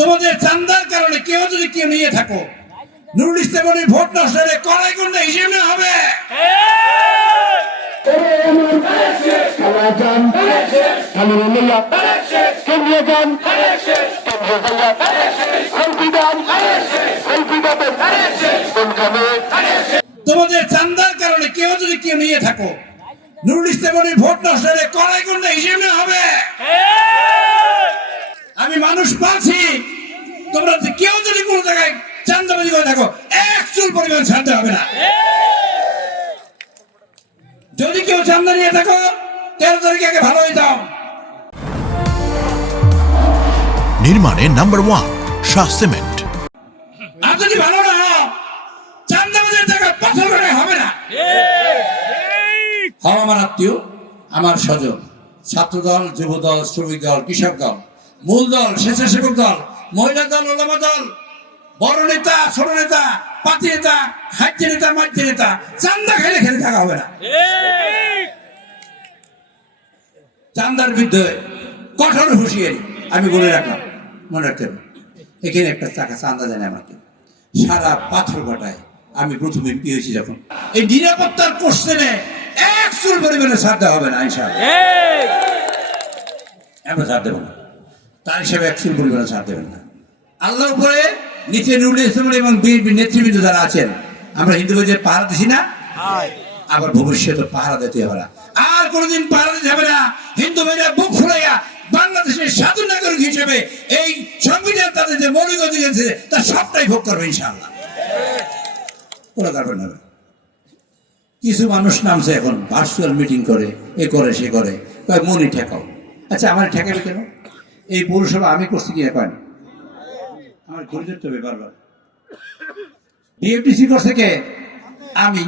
তোমাদের চান্দার কারণে কেউ যদি কেউ নিয়ে থাকো, নুরুল ইসলামের ভোট নষ্ট হলে কড়াই গুন্ডা হিসেবে হবে। তোমাদের চান্দার কারণে কেউ যদি কেউ নিয়ে থাকো, নুরুল ইসলামের ভোট নষ্ট হলে কড়াই গুন্ডা হিসেবে হবে। আমি মানুষ পাচ্ছি, তোমরা কেউ যদি কোনো জায়গায় চান্দাবাজি করে থাকো, এক চুল পরিমাণ ছাড়তে হবে না। যদি কেউ চান্দা নিয়ে থাকো, 13 তারিখে আগে ভালো হয়ে যাও। নির্মাণে নাম্বার 1 শাহ সিমেন্ট। আর যদি ভালো না হও, চান্দাবাজির জায়গায় পাথর করে হবে না। হও আমার আত্মীয়, আমার স্বজন, ছাত্র দল, যুব দল, শ্রমিক দল, কৃষক দল, মূল দল, স্বেচ্ছাসেবক দল, মহিলা দল, ওলামা দল, বড় নেতা, ছোট নেতা, পাতি নেতা, হাজ্য নেতা, মাজ্য নেতা, চান্দা খেলে খেলে থাকা হবে না। চান্দার বিরুদ্ধে কঠোর হুঁশিয়ারি আমি বলে রাখলাম, মনে রাখতে হবে। এখানে একটা টাকা চান্দা দেয় আমাকে, সারা পাথর ঘটায়। আমি প্রথম এমপি হয়েছি যখন, এই নিরাপত্তার কোশ্চেনে এক চুল পরিমাণে ছাড় দেওয়া হবে না। ইনশাআল্লাহ আমরা ছাড় দেবো না, তার হিসাবে এক চুল পরিমাণে ছাড় দেবেন না। আল্লাহ উপরে নিচে নুরুল ইসলাম এবং বিএনপি নেতৃবৃন্দ যারা আছেন, আমরা হিন্দু ভাইদের পাহারা দিছি না, আবার ভবিষ্যতে পাহারা দিতে হবে না। আর কোনোদিন পাহারা দিতে হবে না। হিন্দু ভাইরা বুক ফুলাইয়া বাংলাদেশের স্বাধীন নাগরিক হিসেবে এই সংবিধান তাদের যে মৌলিক অধিকার আছে তার সবটাই ভোগ করবে ইনশাআল্লাহ। কোনো কারণ হবে। কিছু মানুষ নামছে এখন ভার্চুয়াল মিটিং করে, এ করে সে করে, মনি ঠেকাও। আচ্ছা আমার ঠেকাবে কেন? এই পৌরসভা আমি করছি কিনা কয়, আমার ঘুরে যেতে হবে বারবার। ডিএফডিসি করছে কে? আমি।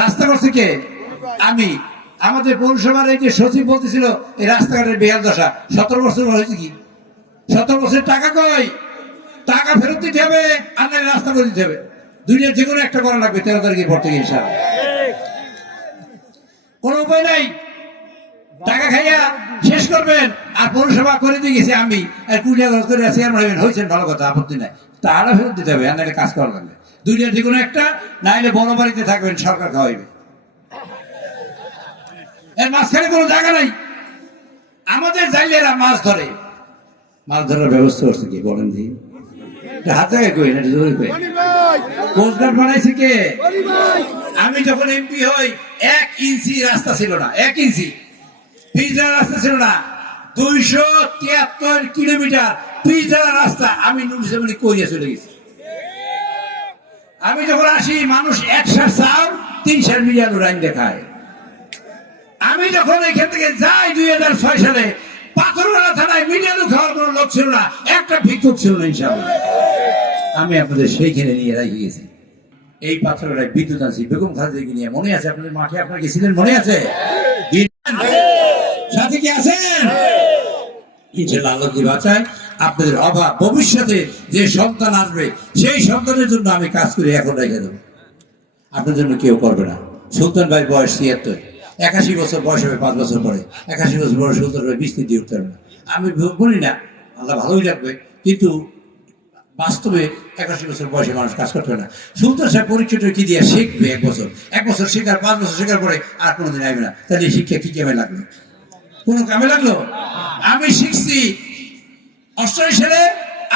রাস্তা করছে কে? আমি। আমাদের পৌরসভার এই যে সচিব বলতেছিল এই রাস্তাঘাটের বেহাল দশা, 17 বছর হয়েছে কি? 17 বছর টাকা কই? টাকা ফেরত দিতে হবে আর না রাস্তা করে দিতে হবে। দুইটার যে কোনো একটা করা লাগবে 13 তারিখের পর থেকে ইনশাআল্লাহ। কোনো উপায় নাই। টাকা খাইয়া শেষ করবেন আর পৌরসভা করে দিয়ে গেছি আমি, আর 20,000 করে চেয়ারম্যান হবেন, হয়েছেন ভালো কথা, আপত্তি নাই। টাকা ফেরত দিতে হবে আর নাহলে কাজ করা লাগবে। দুইটার যে কোনো একটা, নাইলে বড় বাড়িতে থাকবেন, সরকার খাওয়াইবে। এর মাঝখানে কোনো জায়গা নাই। আমাদের জাইলেরা মাছ ধরে, মাছ ধরার ব্যবস্থা করছে কি বলেন? দি হাতে কই না, কোস্টগার্ড বানাইছে কে? আমি যখন এমপি হই 1 ইঞ্চি রাস্তা ছিল না, 1 ইঞ্চি পিচ রাস্তা ছিল না। 273 কিলোমিটার পিচ রাস্তা আমি নুরুল ইসলাম কইয়া চলে গেছি। আমি যখন আসি মানুষ 100 চাল 300 মিলিয়ন রাইন দেখায়। আমি যখন এখান থেকে যাই 2006 সালে, পাথরঘাটা থানায় মিলিয়ন খাওয়ার কোনো লোক ছিল না, একটা ভিক্ষুক ছিল না। ইনশাআল্লাহ আমি আপনাদের সেইখানে নিয়ে রেখে গেছি। এই পাথরঘাটায় বিদ্যুৎ আনছি বেগম খালেদাকে নিয়ে, মনে আছে? আপনাদের মাঠে আপনার গেছিলেন, মনে আছে? সাথে কি আছেন? ইনশাআল্লাহ আল্লাহ কি বাঁচায়। আপনাদের অভাব ভবিষ্যতে যে সন্তান আসবে সেই সন্তানের জন্য আমি কাজ করে এখন রেখে দেবো। আপনার জন্য কেউ করবে না। সুলতান ভাই বয়স 73, 81 বছর বয়স হবে 5 বছর পরে। 81 বছর বয়স সুলতান ভাই 20 দিয়ে উঠতে পারবে না। আমি বলি না, আল্লাহ ভালোই রাখবে, কিন্তু বাস্তবে 81 বছর বয়সে মানুষ কাজ করতে পারে না। সুলতান সাহেব পরীক্ষাটা কি দিয়ে শিখবে? 1 বছর শেখার, 5 বছর শেখার পরে আর কোনোদিন আসবে না। তাহলে শিক্ষা কি কামে লাগলো? কোন কামে লাগলো? আমি শিখছি 88 সালে,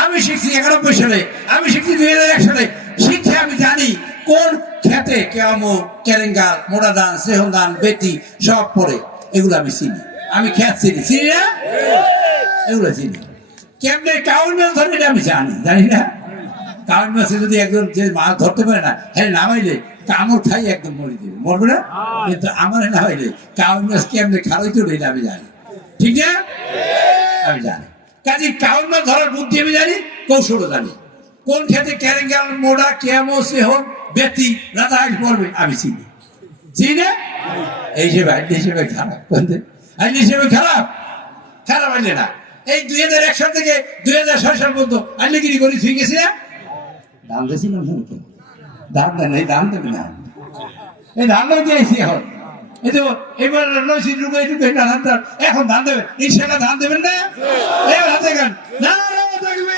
আমি শিখছি 91 সালে, আমি শিখছি 2001 সালে। শিক্ষা আমি জানি কোন খেতে কেমন কেরেঙ্গাল, মোড়া ধান, সেহন ধান, বেতি সব পড়ে, এগুলো আমি চিনি। আমি খেত চিনি, চিনি না? এগুলো চিনি। কেমনে কাউন মাছ ধরে এটা আমি জানি না? কাউন মাছে যদি একজন যে মাছ ধরতে পারে না, হ্যাঁ নামাইলে কামড় খাই একদম মরে দিবে, মরবে না? কিন্তু আমার নামাইলে কাউন মাছ কেমনে খারাইতে এটা আমি জানি, ঠিক না? আমি জানি। কাজে কাউন মাছ ধরার বুদ্ধি আমি জানি, কৌশলও জানি। কোন খেতে কেরেঙ্গাল, মোড়া, কেমো, সেহন, বেতি, রাধা পড়বে আমি চিনি, চিনি না? এই হিসেবে আইন হিসেবে খারাপ, আইন হিসেবে খারাপ, খারাপ আইলে না। এই 2001 সাল থেকে 2006 সাল পর্যন্ত আইনগিরি করে ঠিক গেছি না? দাম দিয়েছিলাম, দাম দেন, এই দাম দেবে না, এই ধান দিয়েছি এখন। এই তো এবার লইছি ঢুকে এখন ধান দেবেন, ইনশাআল্লাহ ধান দেবেন না? এবার হাতে গান না থাকবে।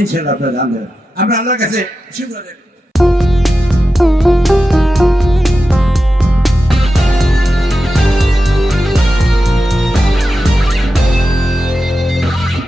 ইনশাল্লাহ আপনারা জানবেন। আমরা আল্লাহর কাছে শুকর আদায় করি।